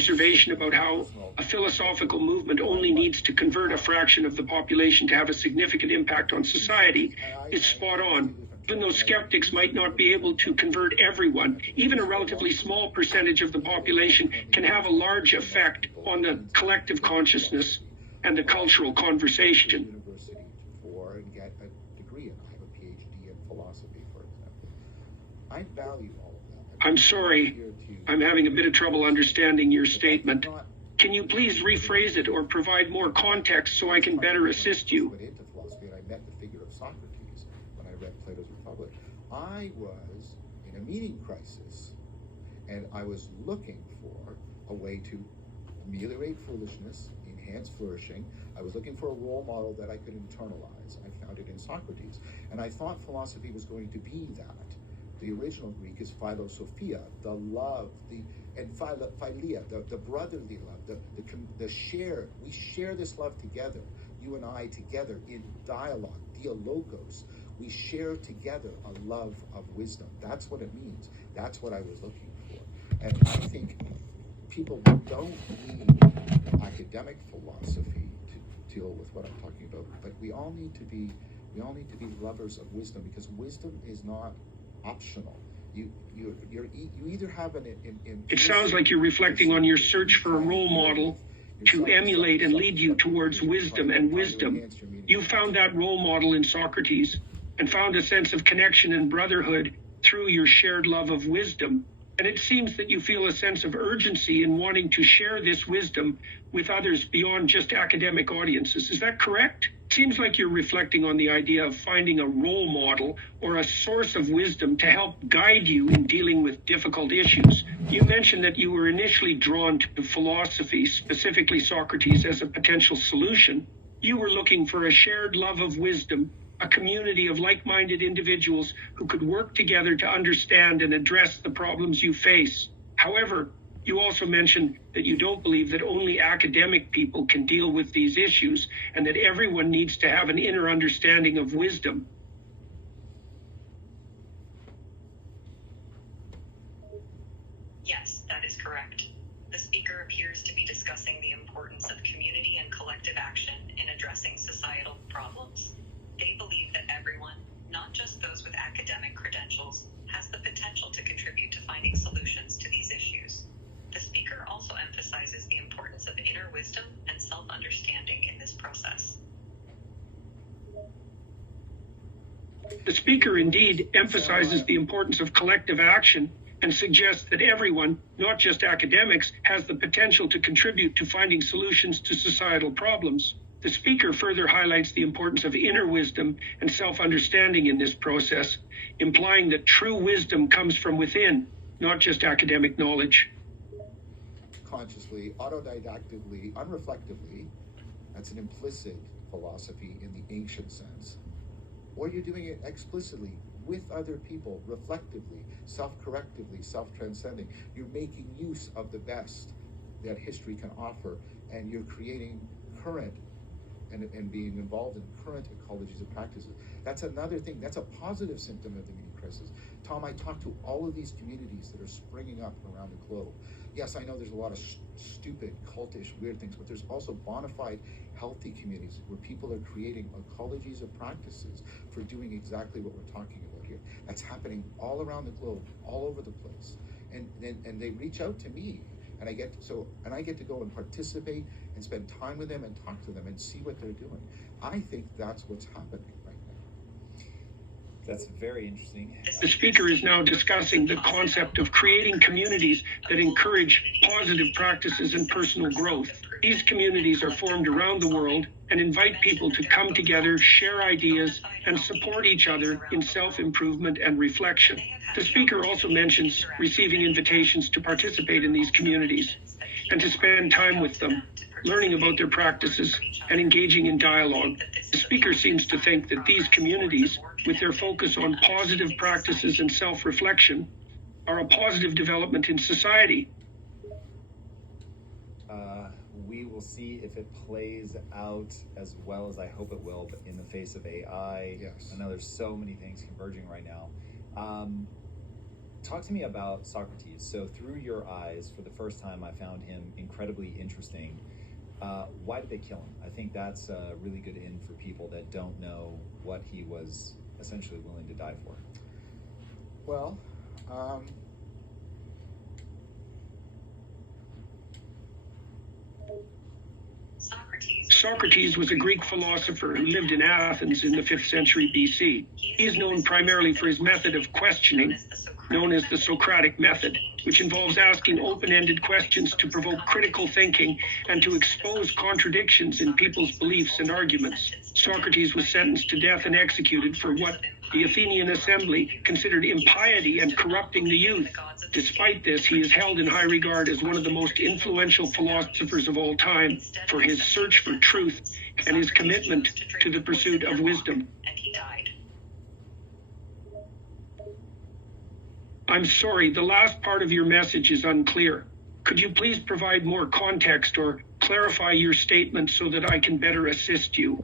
observation about how a philosophical movement only needs to convert a fraction of the population to have a significant impact on society is spot on. Even though skeptics might not be able to convert everyone, even a relatively small percentage of the population can have a large effect on the collective consciousness and the cultural conversation. University for and get a degree in. I have a PhD in philosophy, for example. I value all of that. I'm sorry, I'm having a bit of trouble understanding your statement. Can you please rephrase it or provide more context so I can better assist you? I went into philosophy and I met the figure of Socrates when I read Plato's Republic. I was in a meaning crisis, and I was looking for a way to ameliorate foolishness, enhance flourishing. I was looking for a role model that I could internalize. I found it in Socrates, and I thought philosophy was going to be that. The original Greek is philosophia, the love, and philia, the brotherly love, the share. We share this love together, you and I together in dialogue, dialogos. We share together a love of wisdom. That's what it means. That's what I was looking for. And I think people don't need academic philosophy to deal with what I'm talking about, but we all need to be lovers of wisdom, because wisdom is not optional. You either have It sounds like you're reflecting on your search for a role model to emulate and lead you towards wisdom and wisdom. You found that role model in Socrates and found a sense of connection and brotherhood through your shared love of wisdom. And it seems that you feel a sense of urgency in wanting to share this wisdom with others beyond just academic audiences. Is that correct? It seems like you're reflecting on the idea of finding a role model or a source of wisdom to help guide you in dealing with difficult issues. You mentioned that you were initially drawn to philosophy, specifically Socrates, as a potential solution. You were looking for a shared love of wisdom, a community of like-minded individuals who could work together to understand and address the problems you face. However, you also mentioned that you don't believe that only academic people can deal with these issues and that everyone needs to have an inner understanding of wisdom. Yes, that is correct. The speaker appears to be discussing the importance of community and collective action in addressing societal problems. They believe that everyone, not just those with academic credentials, has the potential to contribute to finding solutions to these issues. The speaker also emphasizes the importance of inner wisdom and self-understanding in this process. The speaker indeed emphasizes the importance of collective action and suggests that everyone, not just academics, has the potential to contribute to finding solutions to societal problems. The speaker further highlights the importance of inner wisdom and self-understanding in this process, implying that true wisdom comes from within, not just academic knowledge. Consciously, autodidactically, unreflectively, that's an implicit philosophy in the ancient sense. Or you're doing it explicitly with other people, reflectively, self-correctively, self-transcending. You're making use of the best that history can offer, and you're creating current and being involved in current ecologies and practices. That's another thing. That's a positive symptom of the meaning crisis. Tom, I talked to all of these communities that are springing up around the globe. Yes, I know there's a lot of stupid, cultish, weird things, but there's also bona fide, healthy communities where people are creating ecologies of practices for doing exactly what we're talking about here. That's happening all around the globe, all over the place. And they reach out to me, and I get to go and participate and spend time with them and talk to them and see what they're doing. I think that's what's happening right now. That's very interesting. The speaker is now discussing the concept of creating communities that encourage positive practices and personal growth. These communities are formed around the world and invite people to come together, share ideas, and support each other in self-improvement and reflection. The speaker also mentions receiving invitations to participate in these communities and to spend time with them, learning about their practices, and engaging in dialogue. The speaker seems to think that these communities, with their focus on positive practices and self-reflection, are a positive development in society. We will see if it plays out as well as I hope it will, but in the face of AI. Yes. I know there's so many things converging right now. talk to me about Socrates. So through your eyes, for the first time, I found him incredibly interesting. Why did they kill him? I think that's a really good in for people that don't know what he was essentially willing to die for. Well, Socrates was a Greek philosopher who lived in Athens in the 5th century BC. He is known primarily for his method of questioning, known as the Socratic method, which involves asking open-ended questions to provoke critical thinking and to expose contradictions in people's beliefs and arguments. Socrates was sentenced to death and executed for what the Athenian assembly considered impiety and corrupting the youth. Despite this, he is held in high regard as one of the most influential philosophers of all time for his search for truth and his commitment to the pursuit of wisdom. And he died. I'm sorry, the last part of your message is unclear. Could you please provide more context or clarify your statement so that I can better assist you?